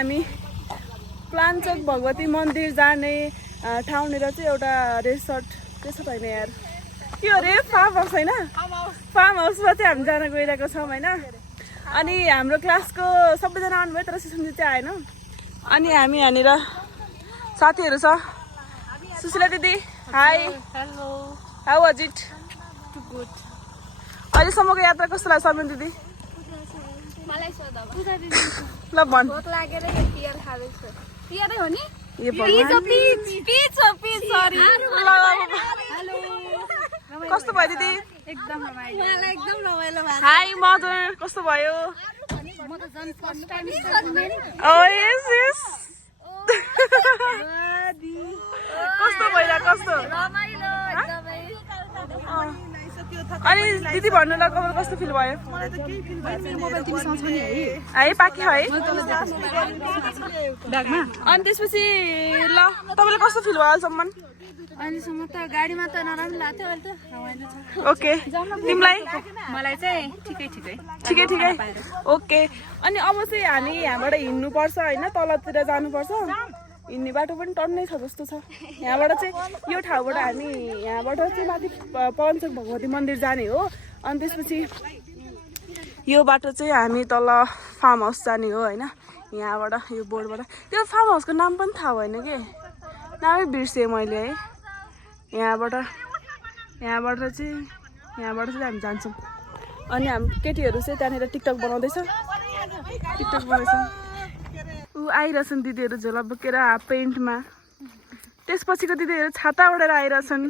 हामी प्लान्चोक भगवती मन्दिर जाने ठाउँनिर चाहिँ एउटा रिसोर्ट के छ होइन यार के हो रे फार्म हाउस होइन फार्म हाउसमा चाहिँ हामी जान गइरहेको छौँ होइन अनि हाम्रो क्लासको सबैजना आउनुभयो तर सुशीला चाहिँ आएन अनि हामी यहाँनिर साथीहरू छ सुशीला दिदी hi hello how was it good अहिलेसम्मको यात्रा कस्तो लाग्छ समिन दिदी मलाई सोधा ल भन् भोक लागेर पियर खाँदैछु पियरै हो नि ए भगवान पिच सरी हेलो कस्तो भयो दिदी एकदम रमाइलो मलाई एकदम रमाइलो भयो हाई मदर कस्तो भयो म त जन फर्स्ट टाइम ओ यस यस कस्तो भइरा कस्तो रमाइलो एकदमै अनि दिदी भन्नु ल कबर कस्तो फिल भयो मोबाइल टिभी साउन्ड पनि है पाकी है ब्यागमा अनि त्यसपछि ल तपाईँलाई कस्तो फिल भयो अहिलेसम्म अहिलेसम्म त गाडीमा त नराम्रो लाग्थ्यो अहिले त रमाइलो छ ओके तिमीलाई मलाई चाहिँ ठिकै ठिकै ठिकै ठिकै ओके अनि अब चाहिँ हामी यहाँबाट हिँड्नुपर्छ होइन तलतिर जानुपर्छ हिँड्ने बाटो पनि टन्नै छ जस्तो छ यहाँबाट चाहिँ यो ठाउँबाट हामी यहाँबाट चाहिँ माथि पवनचोक भगवती मन्दिर जाने हो अनि त्यसपछि यो बाटो चाहिँ हामी तल फार्म हाउस जाने हो होइन यहाँबाट यो बोर्डबाट त्यो फार्म हाउसको नाम पनि थाहा भएन कि नामै बिर्सेँ मैले है यहाँबाट चाहिँ हामी जान्छौँ अनि हामी केटीहरू चाहिँ त्यहाँनिर टिकटक बनाउँदैछ टिकटक बनाउँछ ऊ आइरहेछन् दिदीहरू झोला बोकेर हाफ पेन्टमा त्यसपछिको दिदीहरू छाता ओढेर आइरहेछन्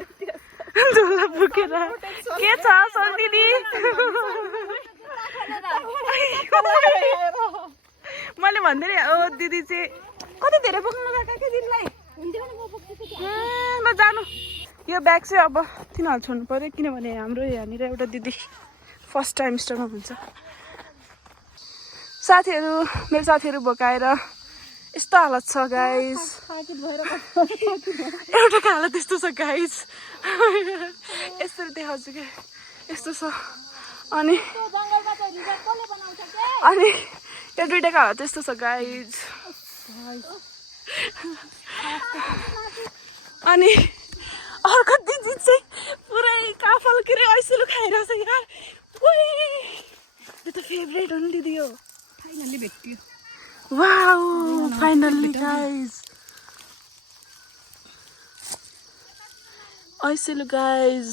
झोला बोकेर के छ सर दिदी मैले भन्दै नि ओ दिदी चाहिँ कति धेरै बोक्नु गएको के दिदीलाई ल जानु यो ब्याग चाहिँ अब तिनीहरू छोड्नु पऱ्यो किनभने हाम्रो यहाँनिर एउटा दिदी फर्स्ट टाइम स्टरमा हुन्छ मेरो साथीहरू भोकाएर यस्तो हालत छ गाइस एउटाको हालत यस्तो छ गाइस यसरी देखाउँछु क्या यस्तो छ अनि यो दुइटाको हालत यस्तो छ गाइस अनि अर्को दिदी चाहिँ पुरै काफल के अरे ऐसुलु खाइरहेछ यार त्यो त फेभरेट हो नि दिदी हो फाइनली भेट्यो वाउ फाइनली गाइस ऐसुलु गाइस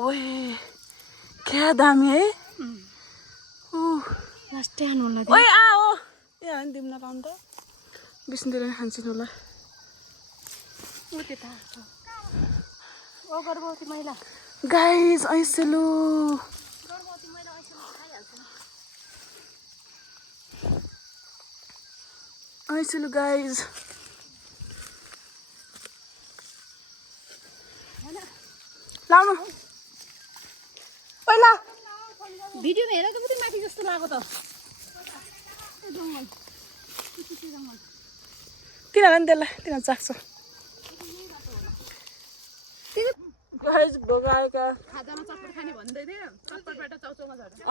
ओए क्या दामी है लास्ट टाइम होला ओए आ हो ए हैन दिम न पाउँ त बिस्नुले खान्छन् होला उ त्यता ओ गर्भवती महिला गाइस ऐसुलु गर्भवती महिला खाइहाल्छ ऐसुलु गाइस लाम पहिला भिडियोमा हेरेर त कति माथि जस्तो लाग्यो त तिनीहरूलाई नि त्यसलाई तिनीहरू चाख्छ गाइस भोगाएका खाजामा चटपट खाने भन्दै थियो चटपटबाट चाउचाउमा झर्यो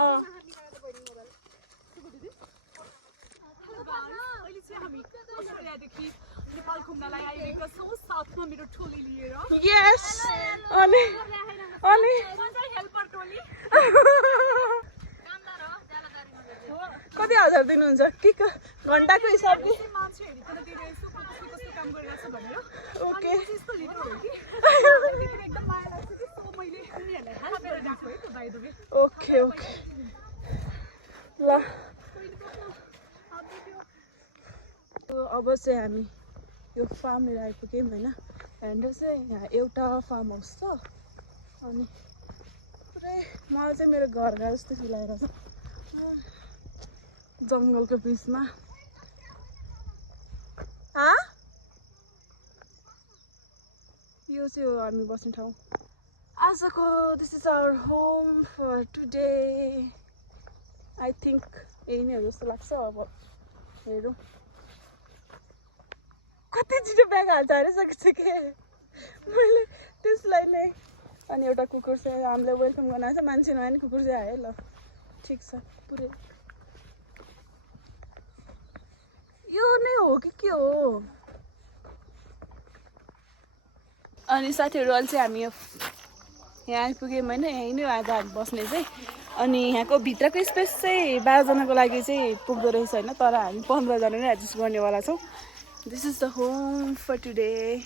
अहिले चाहिँ हामी अस्ट्रेलियादेखि नेपाल घुम्नलाई आइरहेका छौँ साथमा मेरो टोली लिएर यस अनि हेल्पर टोली कति हजार दिनुहुन्छ के घन्टाको हिसाबले मान्छे हेरिकन दिइरहेछु कस्तो कस्तो काम गरिरहेछ भनेर ओके यस्तो लिनु हो कि एकदम माया लाग्छ कि सो मैले उनीहरूलाई हेल्प गरिदिन्छु है त बाइ द वे ओके ल अब चाहिँ हामी यो फार्मतिर आइपुग्यौँ होइन यहाँनिर चाहिँ यहाँ एउटा फार्म हाउस छ अनि पुरै मलाई चाहिँ मेरो घर जस्तो फिल आइरहेको छ जङ्गलको बिचमा यो चाहिँ हो हामी बस्ने ठाउँ आजको this is our home for today I think यही नै हो जस्तो लाग्छ अब हेरौँ कति छिटो ब्याग हाल्छ हालिसकेको छु के मैले त्यसलाई नै अनि एउटा कुकुर चाहिँ हामीले वेलकम गर्न आएको छ मान्छे नआए नि कुकुर चाहिँ आयो ल ठिक छ पुरै यो नै हो कि के हो? अनि साथीहरू अहिले चाहिँ हामी यहाँ आइपुग्यौँ होइन, यहीँ नै आज हामी बस्ने चाहिँ। अनि यहाँको भित्रको स्पेस चाहिँ 12 जनाको लागि चाहिँ पुग्दो रहेछ होइन, तर हामी 15 जना नै एडजस्ट गर्नेवाला छौँ। This is the home for today.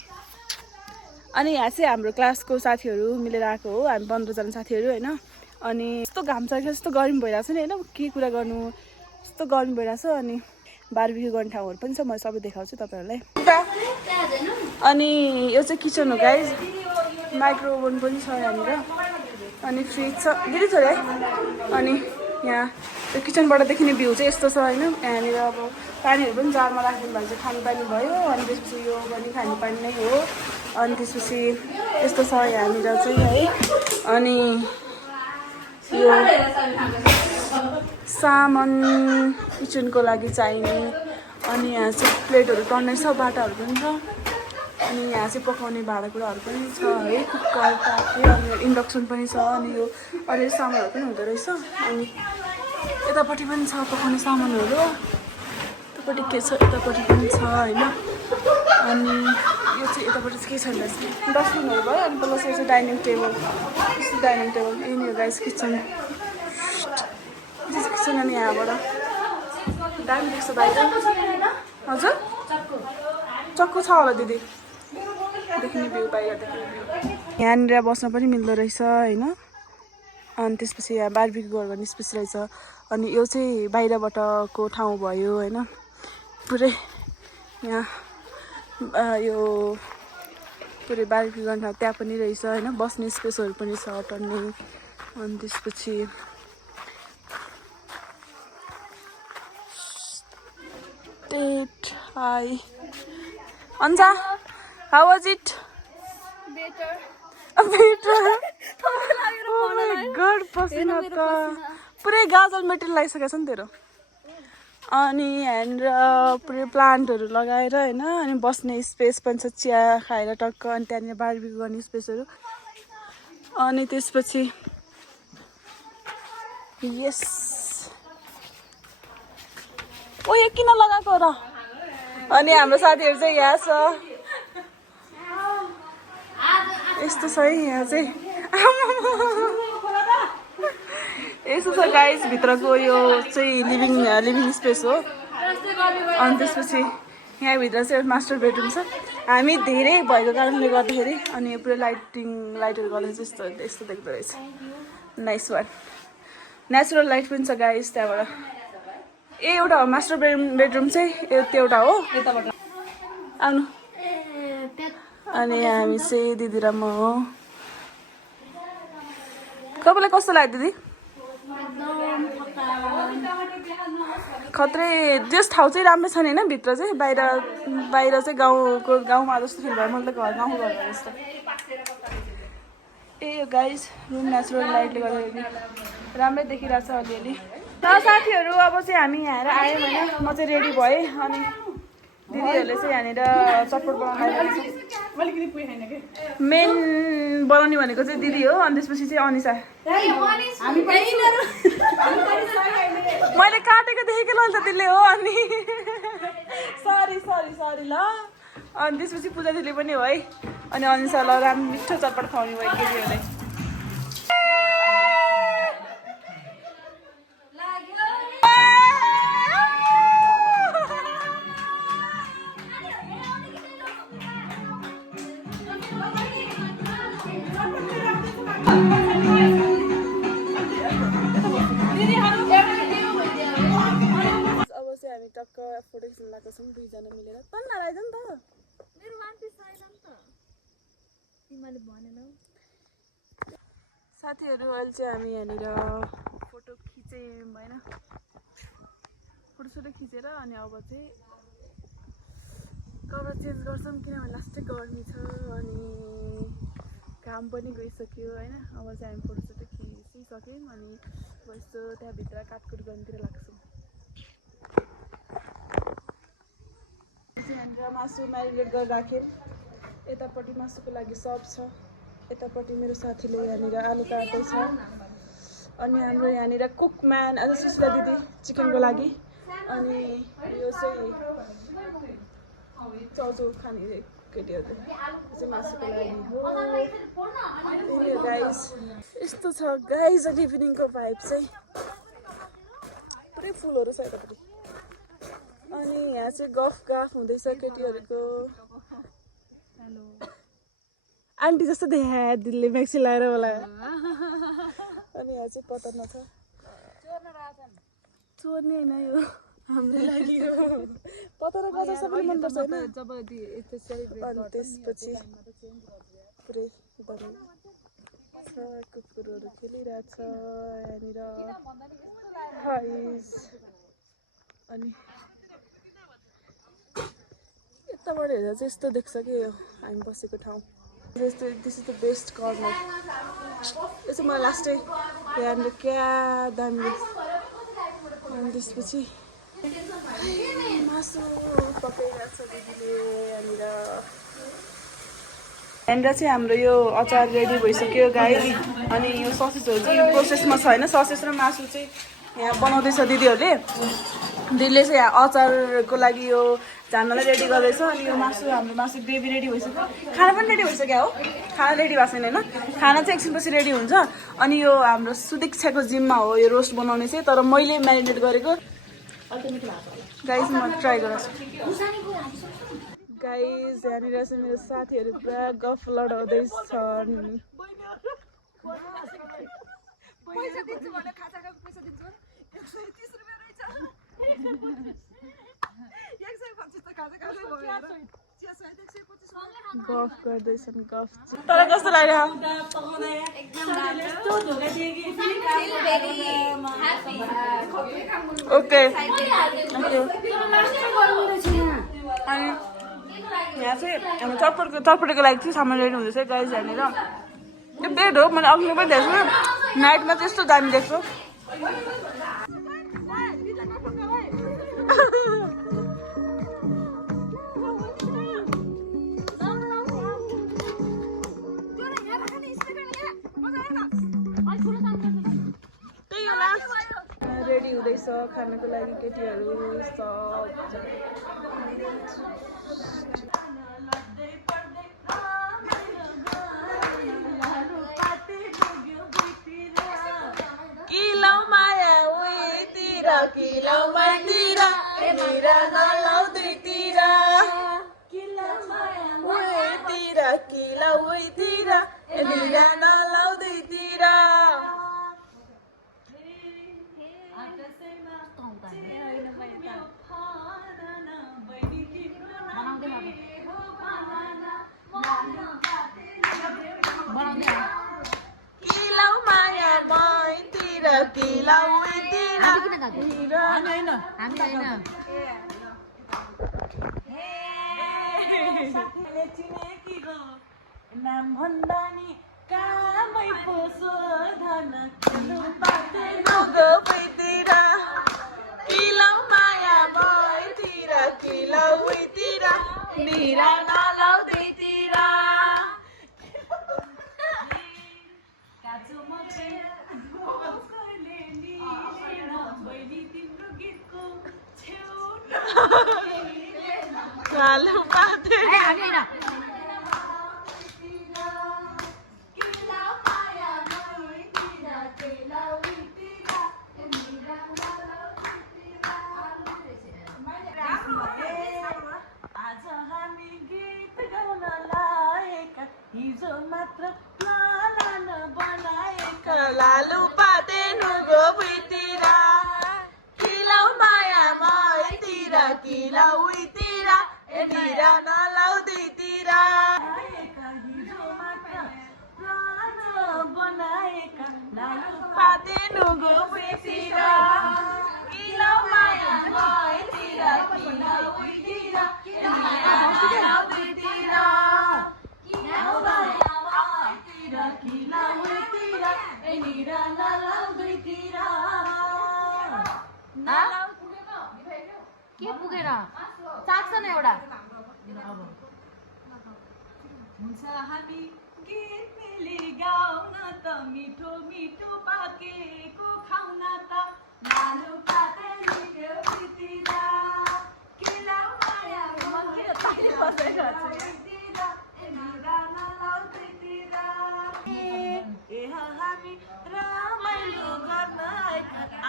अनि यहाँ चाहिँ हाम्रो क्लासको साथीहरू मिलेर आएको हो, हामी 15 जना साथीहरू होइन। अनि यस्तो घाम छ, यस्तो गर्मी भइरहेको छ नि होइन, के कुरा गर्नु, यस्तो गर्मी भइरहेको छ। अनि बारबिक्यू गर्ने ठाउँहरू पनि छ, म सबै देखाउँछु तपाईँहरूलाई। अनि यो चाहिँ किचन हो गाइज, माइक्रो ओभन पनि छ यहाँनिर, अनि फ्रिज छ दिदी छोरा है। अनि यहाँ त्यो किचनबाट देखिने भ्यू चाहिँ यस्तो छ होइन। यहाँनिर अब पानीहरू पनि जारमा राखिदिनु भएको छ, खानेपानी भयो। अनि त्यसपछि यो पनि खानेपानी नै हो। अनि त्यसपछि यस्तो छ यहाँनिर चाहिँ है। अनि यो सामान किचनको लागि चाहिने। अनि यहाँ चाहिँ प्लेटहरू टन्नै छ, बाटाहरू पनि छ। अनि यहाँ चाहिँ पकाउने भाँडाकुँडाहरू पनि छ है, कुकर ताते, अनि इन्डक्सन पनि छ। अनि यो अलिअलि सामानहरू पनि हुँदो रहेछ। अनि यतापट्टि पनि छ पकाउने सामानहरू, यतापट्टि के छ, यतापट्टि पनि छ होइन। अनि यो चाहिँ यतापट्टि के छ भन्दा चाहिँ डस्टबिनहरू भयो। अनि प्लस यो चाहिँ डाइनिङ टेबल, यस्तो डाइनिङ टेबल। यही नै हो गाइस किचन, किचन। अनि यहाँबाट दामी देख्छ बाहिर। हजुर चक्कु छ होला दिदी, देखिने भ्यू, बाहिर देखिने भ्यू। यहाँनिर बस्न पनि मिल्दो रहेछ होइन। अनि त्यसपछि यहाँ बारबिक्यू गर्यो भने स्पेस रहेछ। अनि यो चाहिँ बाहिरबाटको ठाउँ भयो होइन, पुरै यहाँ यो पुरै बारबिक्यू गर्ने ठाउँ त्यहाँ पनि रहेछ होइन, बस्ने स्पेसहरू पनि छ टन्नै। अनि त्यसपछि हाई अन्जा, how was it? Better. Oh my God, पसिना त पुरै गाजल मेटेरियल लगाइसकेको छ नि तेरो। अनि यहाँनिर पुरै प्लान्टहरू लगाएर होइन। अनि बस्ने स्पेस पनि छ, चिया खाएर टक्क। अनि त्यहाँनिर बारबिक्यू गर्ने स्पेसहरू। अनि त्यसपछि यस, ओ यो किन लगाएको र? अनि हाम्रो साथीहरू चाहिँ यहाँ छ, यस्तो छ है यहाँ चाहिँ। यस्तो छ गाइस भित्रको यो चाहिँ लिभिङ स्पेस हो। अनि त्यसपछि यहाँभित्र चाहिँ मास्टर बेडरुम छ। हामी धेरै भएको कारणले गर्दाखेरि अनि यो पुरै लाइटहरू गर्दा चाहिँ यस्तो देख्दो रहेछ। नाइस वान, नेचुरल लाइट पनि छ गाइस त्यहाँबाट। एउटा हो मास्टर बेडरुम चाहिँ, त्यो एउटा हो यताबाट आउनु। अनि हामी चाहिँ दिदी र म हो। तपाईँलाई कस्तो लाग्यो दिदी? खत्रै, जस ठाउँ चाहिँ राम्रो छ नि होइन, भित्र चाहिँ। बाहिर चाहिँ गाउँमा जस्तो फिल भयो मलाई त, गाउँको घर जस्तो। ए यो गाइस रुम नेचुरल लाइटले गर्दाखेरि राम्रै देखिरहेको छ अलिअलि। ल साथीहरू अब चाहिँ हामी यहाँ आयौँ होइन, म चाहिँ रेडी भएँ। अनि दिदीहरूले चाहिँ यहाँनिर चटपट बनाउनु मेन बनाउने भनेको चाहिँ दिदी हो। अनि त्यसपछि चाहिँ अनिसा। मैले काटेको देखेको ल त्यसले हो। अनि सरी ल। अनि त्यसपछि पूजा दिदीले पनि हो है। अनि अनिसा ल राम्रो मिठो चटपट खुवाउने भयो दिदीहरूले। हामी टक्क फोटो खिच्न लगाएको छौँ दुईजना मिलेर। तन् नराइज नि त, मेरो वान पिस आएन नि त, तिमीले भनेनौ। साथीहरू अहिले चाहिँ हामी यहाँनिर फोटो खिच्यौँ होइन, फोटोसोटो खिचेर। अनि अब चाहिँ कभर चेन्ज गर्छौँ किनभने लास्टै गर्मी छ। अनि काम पनि गइसक्यो होइन। अब चाहिँ हामी फोटोसोटो खिचिसक्यौँ। अनि यस्तो त्यहाँभित्र काटकुट गर्नुतिर लाग्छौँ। यहाँनिर मासु म्यारिनेट गरेर राखेँ। यतापट्टि मासुको लागि सब छ, यतापट्टि मेरो साथीले यहाँनिर आलु काट्दैछ। अनि हाम्रो यहाँनिर कुकम्यान अझ सुशीला दिदी चिकनको लागि अनि यो चाहिँ चाउचाउ खाने केटीहरू चाहिँ मासुको लागि हो गाइस। यस्तो छ गाइस अनि इभिनिङको भाइब चाहिँ पुरै फुलहरू छ यतापट्टि। अनि यहाँ चाहिँ गफ हुँदैछ केटीहरूको। आन्टी जस्तो देखा दिलले म्याक्सी लगाएर होला। अनि यहाँ चाहिँ पतनमा छ चोर्ने होइन यो हाम्रो लागि हो। पतरा गजा सबैले मनपर्छ होइन। अनि त्यसपछि पुरै कुकुरहरू खेलिरहेछ यहाँनिर। अनि यताबाट हेर्दा चाहिँ यस्तो देख्छ कि यो हामी बसेको ठाउँ। This is the best corner. यो चाहिँ मलाई लास्टै यहाँनिर क्या दामी देख्छ। अनि त्यसपछि मासु पकाइरहेको छ दिदीले यहाँनिर। यहाँनिर चाहिँ हाम्रो यो अचार रेडी भइसक्यो गाइस। अनि यो ससेजहरू चाहिँ यो प्रोसेसमा छ होइन। ससेज र मासु चाहिँ यहाँ बनाउँदैछ दिदीहरूले। दिदीले चाहिँ यहाँ अचारको लागि यो झान्नलाई रेडी गर्दैछ। अनि यो हाम्रो मासु ग्रेभी रेडी भइसक्यो। खाना पनि रेडी भइसक्यो हो। खाना रेडी भएको छैन होइन। खाना चाहिँ एकछिनपछि रेडी हुन्छ। अनि यो हाम्रो सुदीक्षाको जिम्मा हो यो रोस्ट बनाउने चाहिँ। तर मैले म्यारिनेट गरेको गाइस म ट्राई गर्छु। गाइस यहाँनिर चाहिँ मेरो साथीहरू पुरा गफ लडाउँदैछन्। गफ गर्दैछन् गफ। तर कस्तो लाग्यो? ओके अनि यहाँ चाहिँ हाम्रो चटपटेको लागि चाहिँ सामान रेडी हुँदैछ गाइस यहाँनिर। यो बेड हो। मैले अघि पनि देख्छु नाइटमा चाहिँ यस्तो दामी देख्छु। रेडी हुँदैछ खानको लागि केटीहरू सब। किलौ माया उहीतिर किलौ मातिर निरा नलौ दुईतिर उहीतिर किलौ उहीतिर निरा नलौ दुईतिर। किलौ माया बैतिर किलौ उहीतिर नाम भन्दा नि कामै पोसो धन गफैतिर किलौ माया बैतिर किलौ उहीतिर निरा नलौ दुईतिर। लालु पाते आज हामी गीत गाउन लाएका हिजो मात्र लालन बनाएका लालु पाते नुगो भुइँतिर किलौ माया मैतिर किलौ उहीतिर निरा नलौ दुईतिर। हिजो मात्र लालन बनाएका लालु पाते नुगो भुइँतिर किलौ माया मैतिर किलौ उहीतिर निरा नलौ दुईतिर। किलौ माया मैतिर किलौ उहीतिर निरा नलौ दुईतिर। के पुगेर चाख्छ न एउटा हुन्छ हामी गीत मिली गाउन त मिठो मिठो पाकेको खाउन त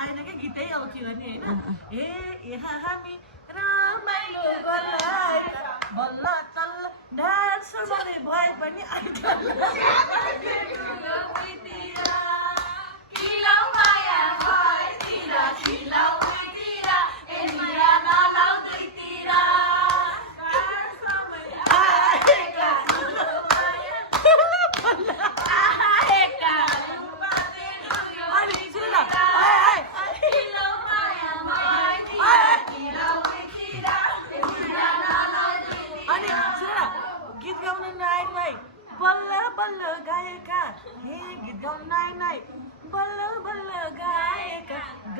आएन क्या गीतै आउँथ्यो भने होइन हामी रमाइलो गर्न आएका बल्ल तल्ल डान्स भने भए पनि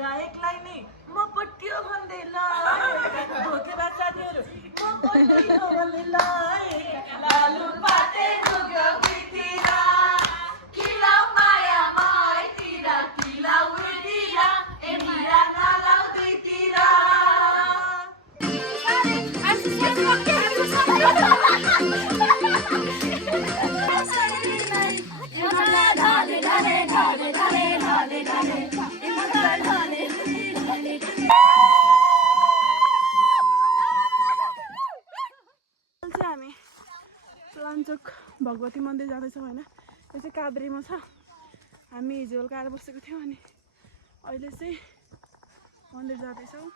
गायकलाई नै म पट्यो भन्दै धोकेबाज साथीहरू म पट्यो भन्दै लालु पाते ढुक्यो भितिर किलाउ माया माइतिर किलाउ उतिर ए मिरा नलाउ दुईतिर हामी लान्चोक भगवती मन्दिर जाँदैछौँ होइन यो चाहिँ काभ्रेमा छ हामी हिजो बेलुका आएर बसेको थियौँ अनि अहिले चाहिँ मन्दिर जाँदैछौँ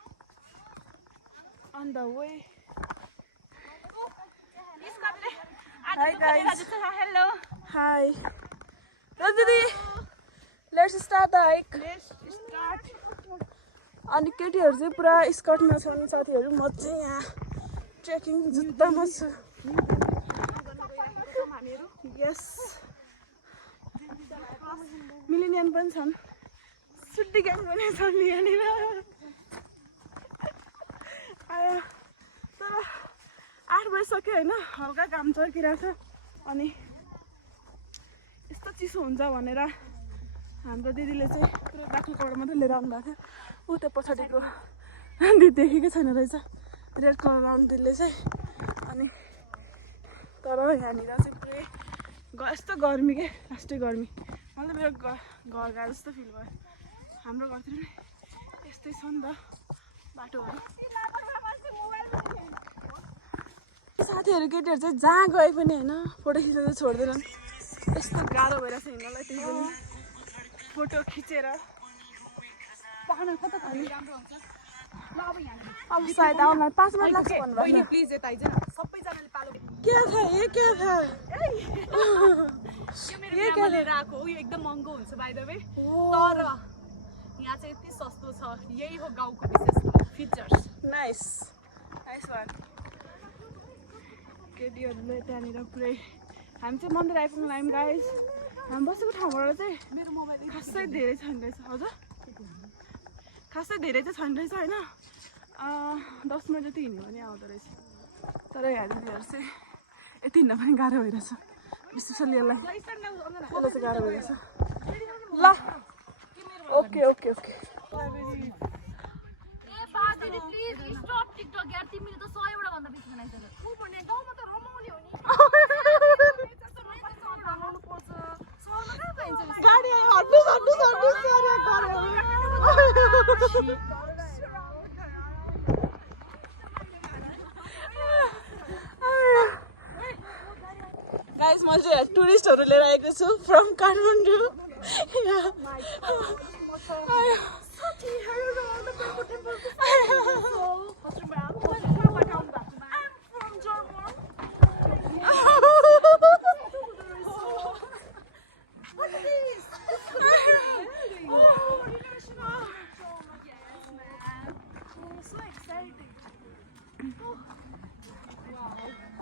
on the way hi guys hello hi दिदी लेट्स स्टार्ट द हाइक अनि केटीहरू चाहिँ पुरा स्कर्टमा छन् साथीहरू म चाहिँ यहाँ ट्रेकिङ जुत्तामा छु यस मिलेनियन पनि छन् सुट्टी ग्याङ पनि छन् यहाँनिर आयो तर 8 बजिसक्यो होइन हल्का घाम चर्किरहेको छ अनि यस्तो चिसो हुन्छ भनेर हाम्रो दिदीले चाहिँ पुरै बाख्रो कपडा मात्रै लिएर आउनुभएको थियो ऊ त्यो पछाडिको दिदी देखेकै छैन रहेछ रेड कलर लाउने दिदीले चाहिँ अनि तर यहाँनिर चाहिँ पुरै यस्तो गर्मी के लास्टै गर्मी मलाई त मेरो घर गए जस्तो फिल भयो हाम्रो घरतिर पनि यस्तै छ नि त बाटोहरू साथीहरू केटीहरू चाहिँ जहाँ गए पनि होइन फोटो खिच्न चाहिँ छोड्दैनन् यस्तो गाह्रो भइरहेको छ हिँड्नलाई त्यही पनि फोटो खिचेर अब सायद आउन 5 मिनट लाग्छ भन्नुभयो प्लिज यता आइज न सबैजनाले पालो क्या था ये क्या था ये क्या लिएर आएको हो यो एकदम महँगो हुन्छ बाइ द वे तर यहाँ चाहिँ यति सस्तो छ यही हो गाउँको विशेषता फिचर्स नाइस नाइस वान केटीहरूले त्यहाँनिर पुरै हामी चाहिँ मन्दिर आइपुग्नु लाग्यौँ गाइस हामी बसेको ठाउँबाट चाहिँ मेरो मोबाइल खासै धेरै छैन रहेछ हजुर खासै धेरै चाहिँ छैन रहेछ होइन 10 मिनट जति हिँड्यो भने आउँदो रहेछ तर यहाँ दिदीहरू चाहिँ यति हिँड्न पनि गाह्रो भइरहेछ विशेष यसलाई चाहिँ गाह्रो भइरहेछ ल okay okay okay please stop TikTok यार तिमीले त 100 वटा भन्दा बेसी बनाइसक्यो उ भन्ने गाउँमा त रमाउने हो नि रमाउनु पर्छ सहरमा कहाँ पाइन्छ गाडी आयो हट्नुस् हट्नुस् हट्नुस् गाइस म चाहिँ टुरिस्टहरू लिएर आएको छु फ्रम काठमाडौँ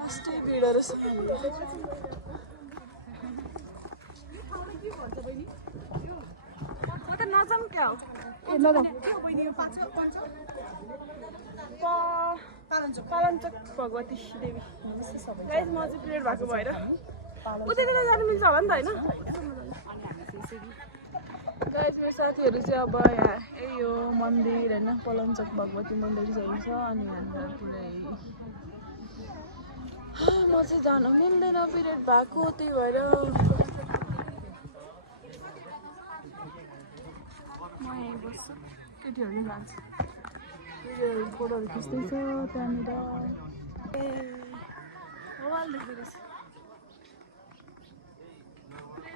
अस्ति भिडहरू छ नजाऊँ क्या हो ए नजाऊँ पालनचोक भगवती देवी गाइस म चाहिँ पिरियड भएको भएर उतैतिर जानु मिल्छ होला नि त होइन गाइस मेरो साथीहरू चाहिँ अब यहाँ यही हो मन्दिर होइन पलञ्चोक भगवती मन्दिर चाहिँ छ अनि यहाँनिर पुरै म चाहिँ जान मिल्दैन पिरियड भएको त्यही भएर म यहीँ बस्छु केटीहरू जान्छ भिडियोहरू फोटोहरू खिच्दैछ त्यहाँनिर ए वाल देख्दो रहेछ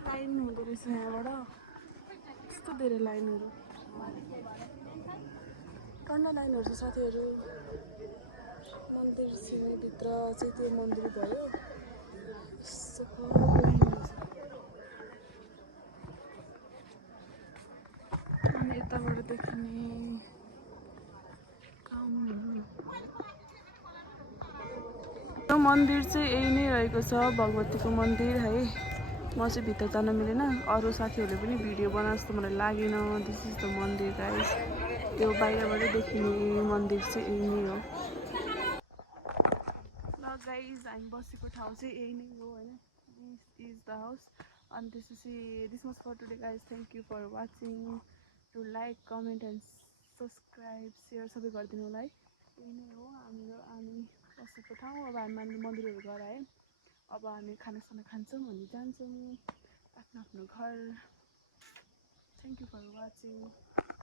लाइन हुँदो रहेछ यहाँबाट यस्तो धेरै लाइनहरू टन्न लाइनहरू छ साथीहरू मन्दिर भित्र चाहिँ त्यो मन्दिर भयो अनि यताबाट देखिने कामहरू यो मन्दिर चाहिँ यही नै रहेको छ भगवतीको मन्दिर है म चाहिँ भित्र जान मिलेन अरू साथीहरूले पनि भिडियो बनाए जस्तो मलाई लागेन दिस इज द मन्दिर गाइस त्यो बाहिरबाट देखिने मन्दिर चाहिँ यही नै हो ल गाइस हामी बसेको ठाउँ चाहिँ यही नै हो होइन दिस इज द हाउस अनि त्यसपछि this much for today guys thank you for watching to like comment and subscribe share सबै गरिदिनु होला है यही नै हो हामी बसेको ठाउँ अब हामी मन्दिरहरू गएर है अब हामी खानासाना खान्छौँ अनि जान्छौँ आफ्नो आफ्नो घर थ्याङ्क यू फर वाचिङ